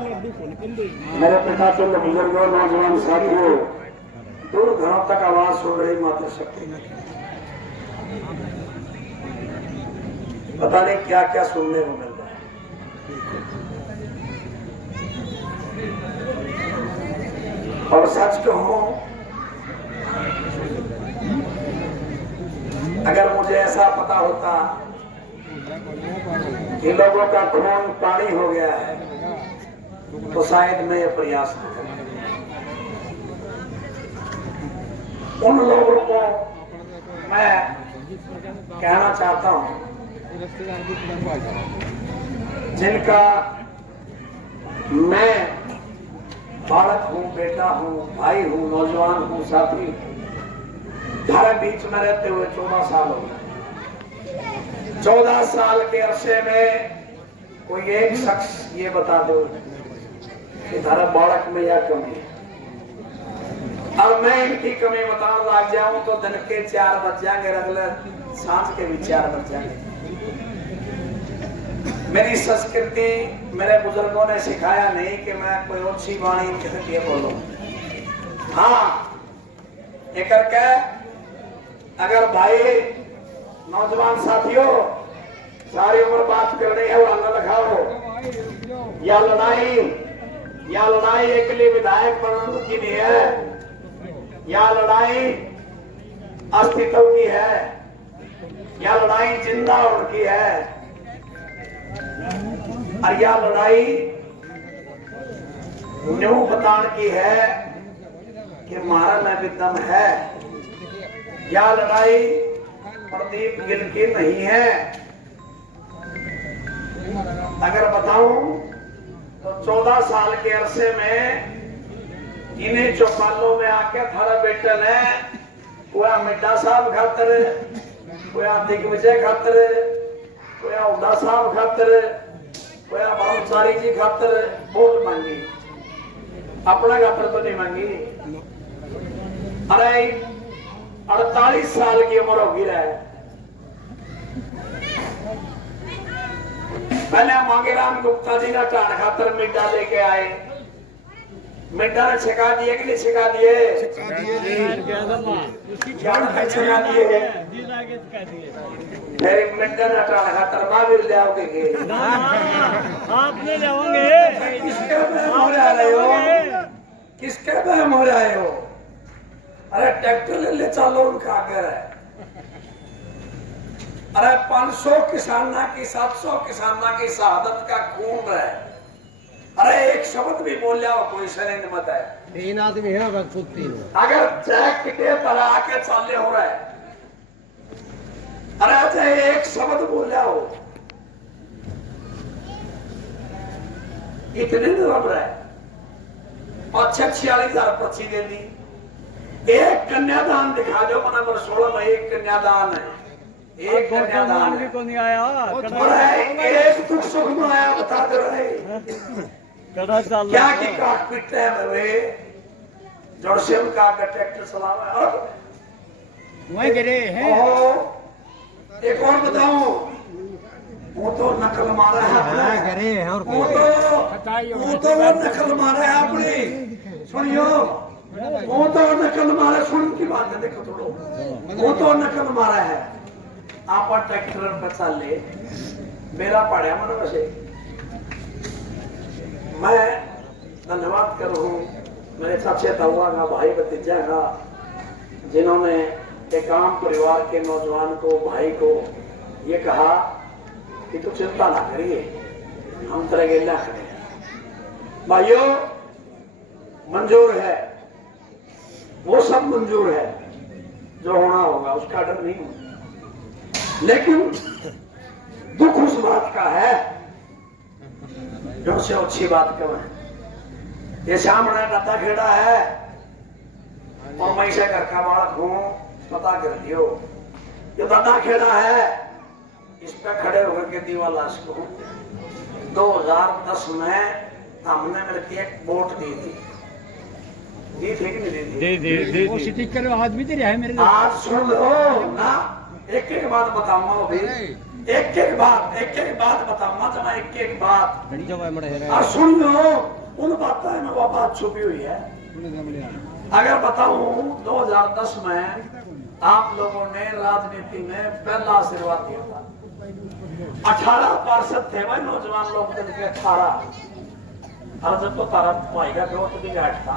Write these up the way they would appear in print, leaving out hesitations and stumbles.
मेरे पिता चंद बुजुर्गों, नौजवान साथियों, दूर घरों तक आवाज सुन रही मातृशक्ति, पता नहीं क्या क्या सुनने को मिल रहा है। और सच कहूं, अगर मुझे ऐसा पता होता कि लोगों का खून पानी हो गया है तो शायद मैं ये प्रयास न करता। उन लोगों को मैं कहना चाहता हूं जिनका मैं बालक हूं, बेटा हूं, भाई हूं, नौजवान हूं, साथी, हमारे बीच में रहते हुए 14 साल हो गए। 14 साल के अरसे में कोई एक शख्स ये बता दो कि धारा बालक में यह कमी है, और मैं इनकी कमी बताने लग जाऊं तो दिन के 4 बज जाएंगे, अगले सांझ के भी 4 बज जाएंगे। मेरी संस्कृति, मेरे बुजुर्गों ने सिखाया नहीं कि मैं कोई अच्छी वाणी किसी लिए बोलूं। हाँ, एक करके अगर भाई नौजवान साथियों सारी उम्र बात करनी है, वो अंदर दिखाओ। या लड़ाई एक लिए विधायक बनने की नहीं है, या लड़ाई अस्तित्व की है, या लड़ाई जिंदा उनकी है, और या लड़ाई न्यू बताने की है कि मारा में भी दम है, या लड़ाई प्रदीप गिल की नहीं है। अगर बताऊं तो 14 साल के अरसे में इन्हीं चौपालों में आके थारा बेटा ने कोई मिड्डा साहब खातर, कोई दिग्विजय खातर, कोई उदा साहब खातर, कोई ब्रह्मचारी जी खातर वोट मांगी, अपना खातर तो नहीं मांगी। अरे 48 साल की उम्र होगी रहे, पहले मांगेराम गुप्ता जी ना टाण खातर मिड्डा लेके आए। मिड्डा ने छिका दिए कि नहीं छिका दिए? फिर मिड्डा ने टाण खातर महावीर ले आओगे के आप ले जाओगे। किसके बहम हो रहे हो? किसके बहम हो रहे हो? अरे ट्रैक्टर ले ले चलो उनका आगे है। अरे 500 किसाना की, 700 किसाना की शहादत का खून है। अरे एक शब्द भी बोल जाओ कोई शरीर मत है। 3 आदमी है अगर जैक किटे पर आके चाले हो रहा है, अरे चाहे एक शब्द बोल जाओ, इतने रब रहा है। 46,000 पर्ची दे दी। एक कन्यादान दिखा दो, नंबर 16 में एक कन्यादान है, एक कन्यादान भी को नहीं आया। एक दुख सुख में आया, बता दो रहे क्या की काट पीटते हैं वे जोड़ से उनका ट्रैक्टर चलावा वहीं गिरे हैं। एक और बताऊं, वो तो नकल मारा है अपने, वो तो नकल मारा है अपनी। सुनियो, वो तो नकल मारा, सुन की बात है, देखो थोड़ो, वो तो नकल मारा है। आप ट्रैक्टर बचा ले, मेरा पड़ा मन वैसे। मैं धन्यवाद करूं मेरे चाचे ताऊआ का, भाई भतीजा का, जिन्होंने एक आम परिवार के नौजवान को, भाई को ये कहा कि तू चिंता ना करिए, हम तेरे गिला खड़े हैं। भाइयों, मंजूर है, वो सब मंजूर है, जो होना होगा उसका डर नहीं होगा। लेकिन दुख उस बात का है जो से अच्छी बात क्यों है। ये सामने दादा खेड़ा है और मैं से घर का बालक हूं, पता कर दियो। ये दादा खेड़ा है, इस पे खड़े होकर के दीवार लाश को 2010 में हमने मिलकर एक वोट दी थी। दी थी कि नहीं दी थी? वो स्टिकर आज भी तेरे है मेरे। आज सुन लो ना, एक एक बात बताऊंगा। अभी एक एक बात बताऊंगा जब एक एक बात घड़ी जो है मड़े है और सुन लो उन बातों में वो बात छुपी हुई है। अगर बताऊं 2010 में आप लोगों ने राजनीति में पहला आशीर्वाद दिया था। 18 पार्षद थे भाई नौजवान लोग के 18। और जब तो तारा भाई का ग्रोथ भी घट था।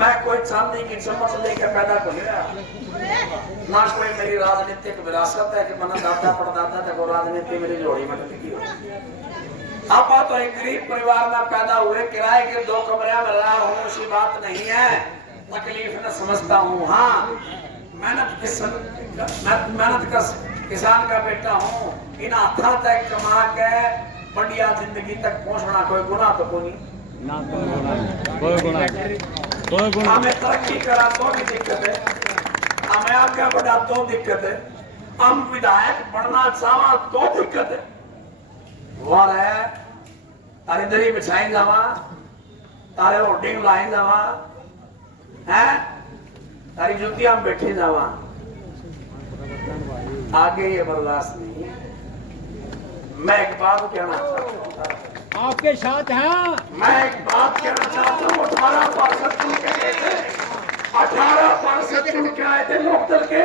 मैं कोई चांदी की चम्मच लेकर पैदा कर गया ना कोई मेरी राजनीतिक विरासत है कि मना दादा परदादा तक राजनीति मेरी जोड़ी में टिकी हो। आप तो एक गरीब परिवार में पैदा हुए, किराए के 2 कमरे में रहा हूँ, ऐसी बात नहीं है। तकलीफ न समझता हूँ। हाँ, मेहनत का किसान का बेटा हूँ। इन हाथा तक कमा के बढ़िया जिंदगी तक पहुँचना कोई गुनाह तो कोई नहीं। हमें तरक्की करा तो भी दिक्कत है, हमें आगे बढ़ा तो दिक्कत है, हम विधायक बनना चाहा तो दिक्कत है। वो है तारी दरी बिछाई जावा, तारे होर्डिंग लाई जावा, है तारी जुतियां बैठी जावा, आगे ये बर्दाश्त नहीं। मैं एक बात कहना चाहता हूँ, आपके साथ हैं। मैं एक बात कहना चाहता हूँ। 18 पार्षद चुन के आए थे, 18 पार्षद चुन के आए थे लोकदल के।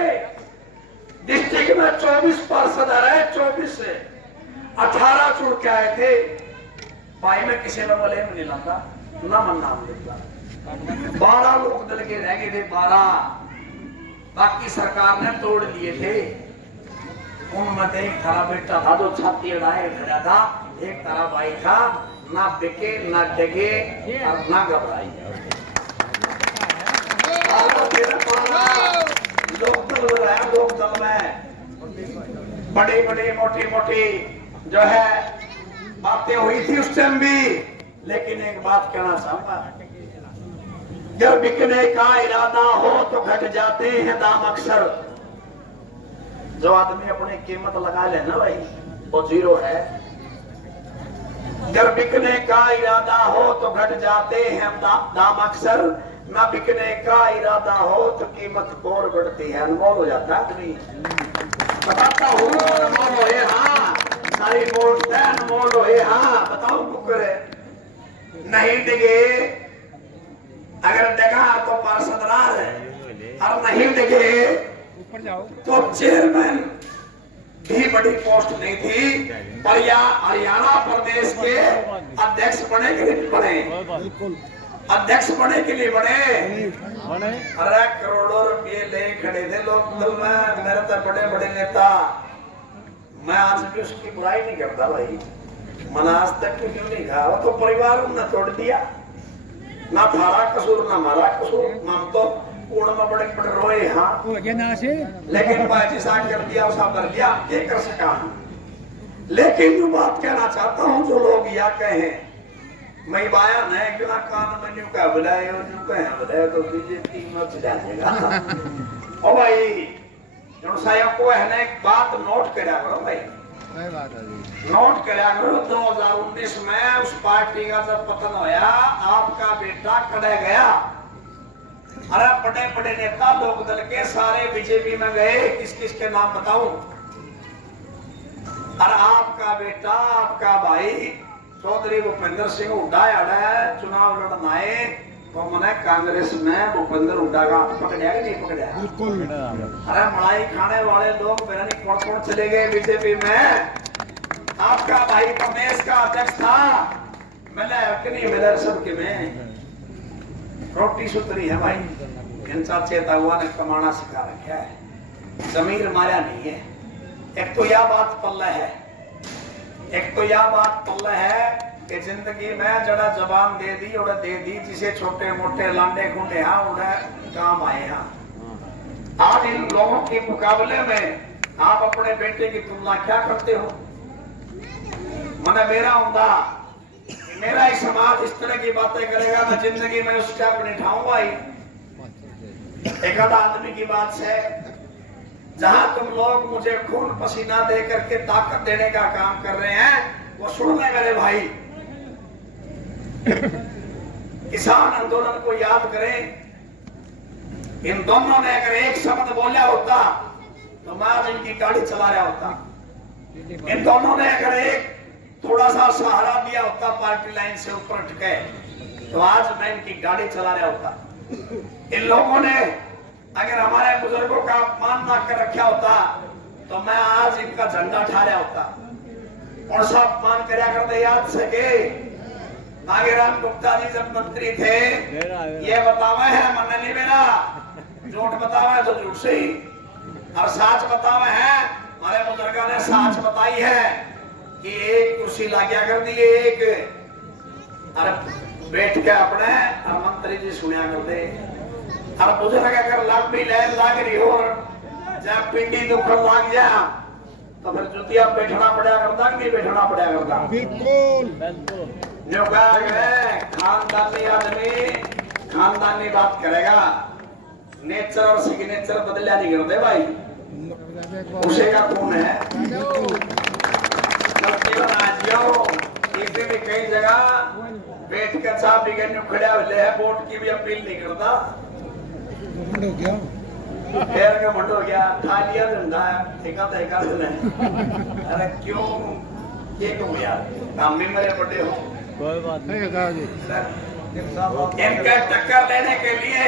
डिस्ट्रिक्ट में 24 पार्षद आ रहे, 24 से 18 चुन के आए थे। भाई में किसी में मले में नहीं लगा ना मन नाम लेता। 12 लोकदल के रह गए थे, 12 बाकी सरकार ने तोड़ लिए थे। उनमें एक थारा बेटा था जो छाती अड़ाए खड़ा था, एक तारा भाई था ना बिके ना डगे और ना घबराई। लोकदल में बड़ी बड़ी मोटी मोटी जो है बातें हुई थी उस टाइम भी। लेकिन एक बात कहना चाहूंगा, जब बिकने का इरादा हो तो घट जाते हैं दाम अक्सर। जो आदमी अपनी कीमत लगा ले ना भाई वो जीरो है। जब बिकने का इरादा हो तो घट जाते हैं दाम अक्सर, ना बिकने का इरादा हो तो कीमत और बढ़ती है। अनमोल हो जाता है आदमी। बताता हूँ अनमोल होए हाँ, सारी बोलते हैं अनमोल होए हाँ। बताओ कुकरे नहीं डिगे, अगर डगा तो पार्षद है और नहीं डिगे ऊपर जाओ तो चेयरमैन भी बड़ी पोस्ट नहीं थी, पर या हरियाणा प्रदेश के अध्यक्ष बने के लिए बने, अध्यक्ष बने के लिए बने। अरे करोड़ों रुपये ले खड़े थे लोग में, मेरे तो बड़े बड़े नेता। मैं आज भी उसकी बुराई नहीं करता भाई, मन आज तक क्यों नहीं कहा। वो तो परिवार उन्होंने तोड़ दिया, ना थारा कसूर ना हमारा कसूर। हम तो पूर्ण में बड़े बड़े रोए हाँ, लेकिन बाजी साथ कर दिया उसा कर लिया, ये कर सका। लेकिन जो बात कहना चाहता हूँ, जो लोग या कहे मैं बाया नहीं क्यों कान में न्यू का बुलाए और न्यू कहे बुलाए तो बीजेपी मच जाएगा। ओ भाई जो साया को है ना एक बात नोट करा करो भाई, नोट करा करो। 2019 में उस पार्टी का जब पतन होया, आपका बेटा कड़े गया। अरे बड़े बड़े नेता लोकदल के सारे बीजेपी में गए, किस किस के नाम बताऊं। अरे आपका बेटा आपका भाई चौधरी भूपेंद्र सिंह हुड्डा चुनाव लड़ना आए तो मैंने कांग्रेस में भूपेंद्र हुड्डा का पकड़ा कि नहीं पकड़ा? बिल्कुल। अरे मलाई खाने वाले लोग मेरा नहीं कौन कौन चले गए बीजेपी में। आपका भाई प्रदेश का अध्यक्ष था, मैंने नहीं मिला सबके में रोटी सुतरी है भाई। इन चेता हुआ ने कमाना सिखा रखा है, जमीर माया नहीं है। एक तो यह बात पल्ला है, एक तो यह बात पल्ला है कि जिंदगी में जड़ा जबान दे दी और दे दी, जिसे छोटे मोटे लांडे खुंडे हाँ उन्हें काम आए हाँ। आज इन लोगों के मुकाबले में आप अपने बेटे की तुलना क्या करते हो? मैंने मेरा होगा मेरा ही समाज इस तरह की बातें करेगा, मैं जिंदगी में उसका अपने ठाऊंगा ही। एक आधा आदमी की बात है, जहां तुम लोग मुझे खून पसीना दे करके ताकत देने का काम कर रहे हैं, वो सुन ले मेरे भाई। किसान आंदोलन को याद करें, इन दोनों ने अगर एक शब्द बोला होता तो मैं आज इनकी गाड़ी चला रहा होता। इन दोनों ने अगर एक थोड़ा सा सहारा दिया होता पार्टी लाइन से ऊपर उठके, तो आज मैं इनकी गाड़ी चला रहा होता। इन लोगों ने अगर हमारे बुजुर्गों का अपमान ना कर रखा होता, तो मैं आज इनका झंडा उठा रहा होता। और सा अपमान कराया करते याद सके नागेराम गुप्ता जी जब मंत्री थे, ये बतावे है मन नहीं मेरा, झूठ बतावे तो झूठ से ही, और सच बतावे है हमारे बुजुर्गों ने सच बताई है कि एक कुर्सी लाग्या कर दी एक, और बैठ के अपने और मंत्री जी सुनिया करते। और बुजुर्ग अगर लंबी लाइन लाग रही हो जब पिंडी दुखन लाग जा, तो फिर जुतिया बैठना पड़ा करता कि नहीं बैठना पड़ा करता? बिल्कुल जो खानदानी आदमी खानदानी बात करेगा, नेचर और सिग्नेचर बदलिया नहीं करते भाई, उसे का खून है। किसी भी कई जगह बैठ कर चाह पी के खड़ा ले है, वोट की भी अपील नहीं करता। पैर का मंड हो गया, खा लिया झंडा ठेका तहका सुने। अरे क्यों ये क्यों यार, काम भी मेरे बड़े हो, कोई बात नहीं। इनका टक्कर लेने के लिए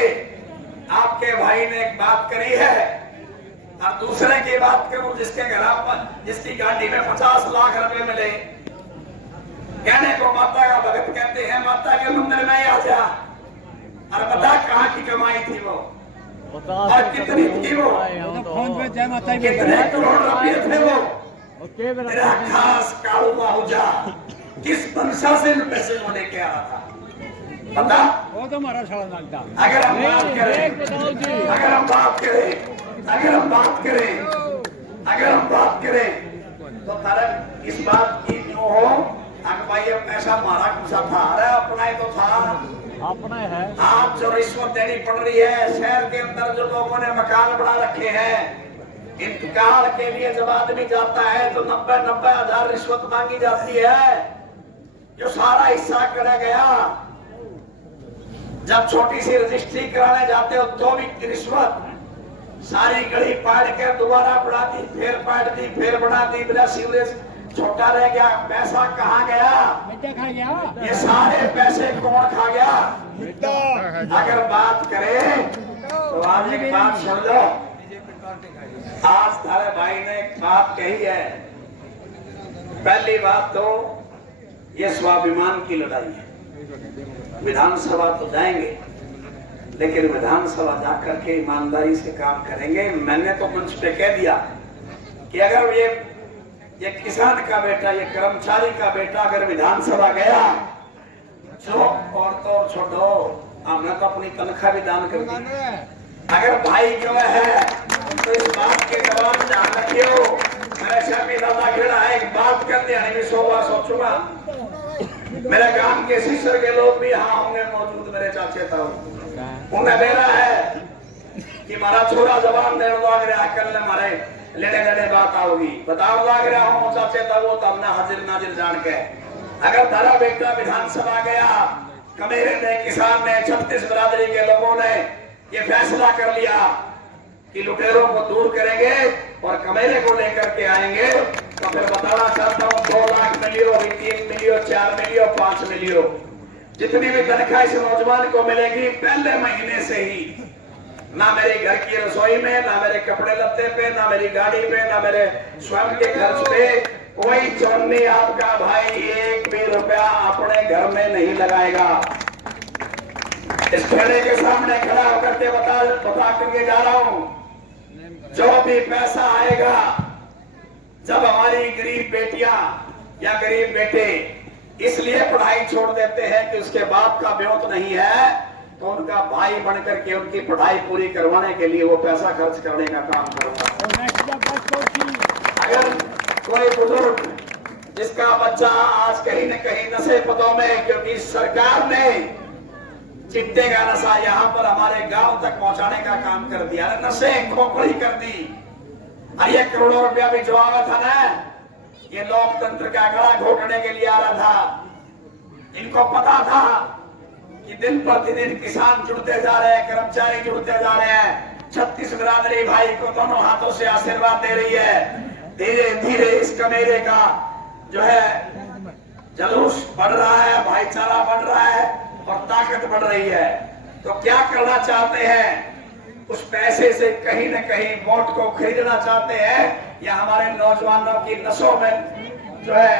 आपके भाई ने एक बात करी है, और दूसरे की बात करूं जिसके घर जिसकी गाड़ी में 50 लाख रुपए मिले, कहने को माता का भगत कहते हैं, माता के मंदिर में आ जा और बता कहाँ की कमाई थी वो और कितनी थी वो, फोन पे जय माता दी, कितने करोड़ रुपए थे वो। तेरा खास कालू बाहुजा किस मंशा से पैसे वो लेके आ रहा था पता? वो तो हमारा साला लगता। अगर हम बात करें अगर हम बात करें अगर हम बात करें अगर हम बात करें तो तारा इस बात की क्यों हो? अगर भाई ये पैसा हमारा कुछ था, अरे अपना ही तो था, अपना है। आप जो रिश्वत देनी पड़ रही है, शहर के अंदर जो लोगों ने मकान बना रखे हैं, इंतकाल के लिए जब आदमी जाता है तो 90 हजार रिश्वत मांगी जाती है, जो सारा हिस्सा करा गया। जब छोटी सी रजिस्ट्री कराने जाते हो तो भी रिश्वत, सारी गली पाड़ के दोबारा बढ़ा दी, फिर पाड़ दी, फिर बढ़ा दी, बिना सीवरेज छोटा रह गया। पैसा कहाँ गया? बेटा खा गया। ये सारे पैसे कौन खा गया? अगर बात करें तो आज एक बात सुन लो। आज तारे भाई ने एक बात कही है। पहली बात तो ये स्वाभिमान की लड़ाई है। विधानसभा तो जाएंगे, लेकिन विधानसभा जाकर के ईमानदारी से काम करेंगे। मैंने तो मंच पे कह दिया कि अगर ये किसान का बेटा, ये कर्मचारी का बेटा अगर विधानसभा गया, जो और तो छोड़ो, हमने तो अपनी तनख्वाह भी दान कर दी। अगर भाई जो है तो इस बात के जवाब ध्यान रखियो। मेरे शर्मी दादा खेड़ा है, एक बात करने आने में 100 बार सोचूंगा। मेरे गांव के सिसर के लोग भी यहाँ होंगे मौजूद, मेरे चाचे था, उन्हें बेरा है कि हमारा छोरा जवान देने लग रहा है, कल हमारे लेने देने बात आओगी, बताओ लग रहा हूँ चाचे था, वो तो हमने हाजिर नाजिर जान के। अगर तारा बेटा विधानसभा गया, कमेरे ने, किसान ने, 36 बरादरी के लोगों ने ये फैसला कर लिया कि लुटेरों को दूर करेंगे और कमेरे को लेकर के आएंगे, तो फिर बताना चाहता हूँ 2 लाख मिलियो, 3 मिलियो, 4 मिलियो, 5 मिलियो, जितनी भी तनख्वाह इस नौजवान को मिलेगी पहले महीने से ही, ना मेरी घर की रसोई में, ना मेरे कपड़े लत्ते पे, ना मेरी गाड़ी पे, ना मेरे स्वयं के खर्च पे कोई चौन्नी आपका भाई 1 भी रुपया अपने घर में नहीं लगाएगा। इस खेड़े के सामने खड़ा होकर के बता करके जा रहा हूं, जो भी पैसा आएगा, जब हमारी गरीब बेटियां या गरीब बेटे इसलिए पढ़ाई छोड़ देते हैं कि उसके बाप का ब्योत नहीं है, तो उनका भाई बनकर के उनकी पढ़ाई पूरी करवाने के लिए वो पैसा खर्च करने का काम करूंगा। अगर कोई बुजुर्ग जिसका बच्चा आज कहीं न कहीं नशे पदों में, क्योंकि सरकार ने चिट्टे का नशा यहाँ पर हमारे गांव तक पहुंचाने का काम कर दिया, नशे खोखली कर दी, और ये करोड़ों रुपया भी जो आया था ना, ये लोकतंत्र का गला घोटने के लिए आ रहा था। इनको पता था कि दिन प्रतिदिन किसान जुड़ते जा रहे हैं, कर्मचारी जुड़ते जा रहे हैं, 36 बिरादरी भाई को दोनों हाथों से आशीर्वाद दे रही है। धीरे धीरे इस कमेरे का जो है जलूस बढ़ रहा है, भाईचारा बढ़ रहा है और ताकत बढ़ रही है। तो क्या करना चाहते हैं? उस पैसे से कहीं न कहीं वोट को खरीदना चाहते हैं या हमारे नौजवानों की नसों में जो है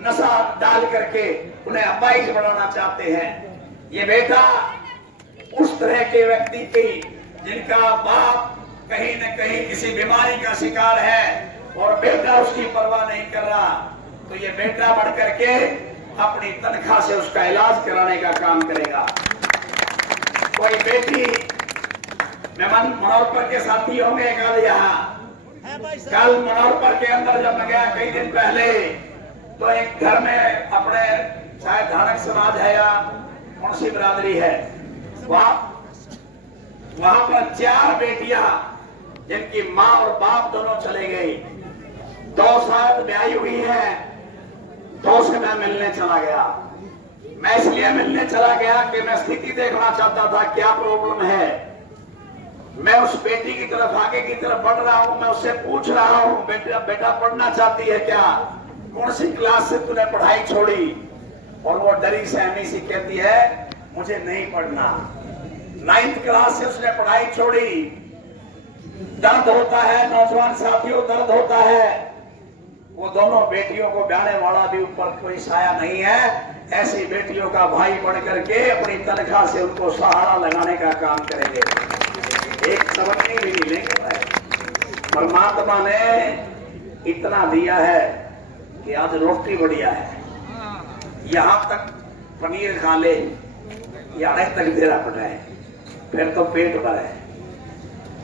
नशा डाल करके उन्हें अपाहिज बनाना चाहते हैं। ये बेटा उस तरह के व्यक्ति की जिनका बाप कहीं न कहीं किसी बीमारी का शिकार है और बेटा उसकी परवाह नहीं कर रहा, तो ये बेटा बढ़ करके अपनी तनख्वाह से उसका इलाज कराने का काम करेगा। कोई बेटी मेहमान मनोहरपुर के साथी होंगे कल यहाँ, कल मनोहरपुर के अंदर जब मैं गया कई दिन पहले, तो एक घर में अपने शायद धानक समाज है या मुंशी बिरादरी है, वहां पर 4 बेटियां जिनकी माँ और बाप दोनों चले गए, 2 शायद ब्याही हुई है, 2 से मैं मिलने चला गया। मैं इसलिए मिलने चला गया कि मैं स्थिति देखना चाहता था क्या प्रॉब्लम है। मैं उस बेटी की तरफ आगे की तरफ बढ़ रहा हूं, मैं उससे पूछ रहा हूं बेटा पढ़ना चाहती है क्या, कौन सी क्लास से तूने पढ़ाई छोड़ी? और वो डरी सहमी सी कहती है मुझे नहीं पढ़ना। 9th क्लास से उसने पढ़ाई छोड़ी। दर्द होता है नौजवान साथियों, दर्द होता है। वो दोनों बेटियों को ब्याने वाला भी ऊपर कोई साया नहीं है। ऐसी बेटियों का भाई बढ़ करके अपनी तनख्वाह से उनको सहारा लगाने का काम करेंगे। एक सबक भी नहीं लेंगे। परमात्मा ने इतना दिया है कि आज रोटी बढ़िया है, यहाँ तक पनीर खा ले या तक देना पड़ रहा है, फिर तो पेट भरा है।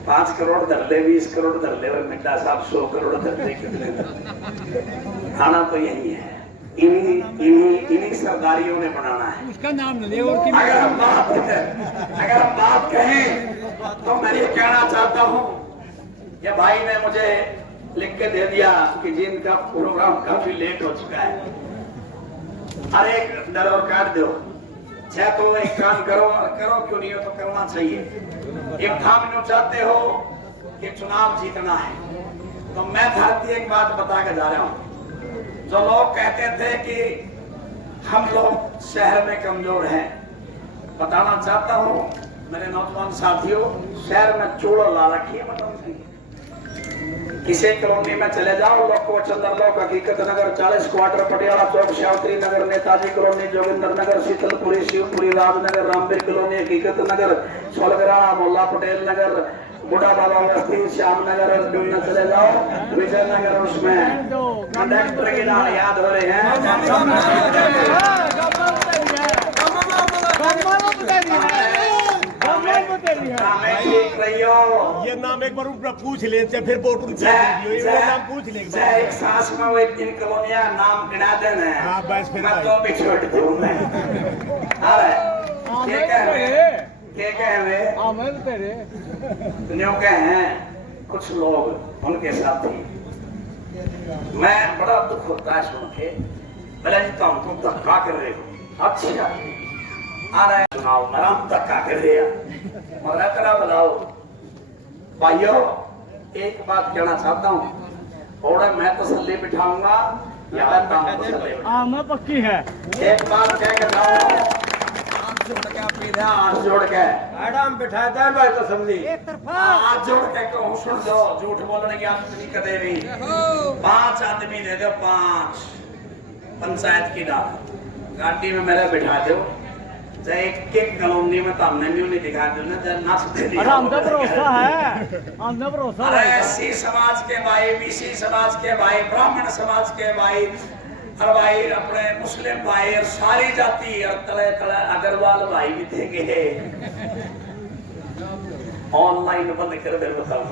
5 करोड़ धर ले, 20 करोड़ धर ले, और मिट्टा साहब 100 करोड़ धर ले, कितने खाना तो यही है। इन्हीं सरदारियों ने बनाना है। उसका नाम ले और अगर हम बात कहें तो मैं ये कहना चाहता हूँ, ये भाई ने मुझे लिख के दे दिया कि जिनका प्रोग्राम काफी लेट हो चुका है। अरे एक डर और काट दो, चाहे तो एक काम करो और करो, क्यों नहीं हो तो करना चाहिए। एक ठाम चाहते हो कि चुनाव जीतना है, तो मैं धरती एक बात बता के जा रहा हूँ। जो लोग कहते थे कि हम लोग शहर में कमजोर हैं, बताना चाहता हूँ मेरे नौजवान साथियों, शहर में चूड़ो ला रखी है। किसी कॉलोनी में चले जाओ, लोग चंद्रलोक, हकीकत नगर, 40 क्वार्टर, पटियाला चौक, श्यावत्री नगर, नेताजी कॉलोनी, जोगिंदर नगर, शीतलपुरी, शिवपुरी, राजनगर, रामवीर कॉलोनी, हकीकत नगर, सोलगरा, मोल्ला पटेल नगर, बुढ़ा बाबा बस्ती, श्याम नगर में चले जाओ, विजय नगर, उसमें कंडक्टर के नाम याद हो रहे हैं। ये नाम एक बार ऊपर पूछ लेते, फिर वोट उनसे नाम पूछ लेंगे। एक सांस में वो 3 कॉलोनियां नाम गिना देना है। हाँ बस फिर मैं तो भी छोड़ दूं मैं। अरे क्या हैं कुछ लोग उनके साथी, मैं बड़ा दुख होता है सुन के। बोला जी तुम धक्का कर रहे हो, अच्छा आ रहा है चुनाव में, हम धक्का कर रहे हैं, मरा करा बुलाओ। भाइयों एक बात कहना चाहता हूँ, थोड़ा मैं तसल्ली बिठाऊंगा या मैं तसल्ली बिठाऊंगा? मैं पक्की है। एक बात कह के जाऊँ, हाथ जोड़ के मैडम बिठा दे भाई तो समझी, हाथ जोड़ के कहूँ, सुन दो, झूठ बोलने की आदत नहीं कदे भी। 5 आदमी दे दो, 5 पंचायत की डाल गाड़ी में मेरे बिठा दो, एक कॉलोनी में तो हमने भी नहीं दिखा दो ना, हमदा भरोसा है, हमदा भरोसा है। एससी समाज के भाई, बीसी समाज के भाई, ब्राह्मण समाज के भाई, और भाई अपने मुस्लिम भाई और सारी जाति और तले तले अग्रवाल भाई भी देंगे। ऑनलाइन बंद कर दे बताओ।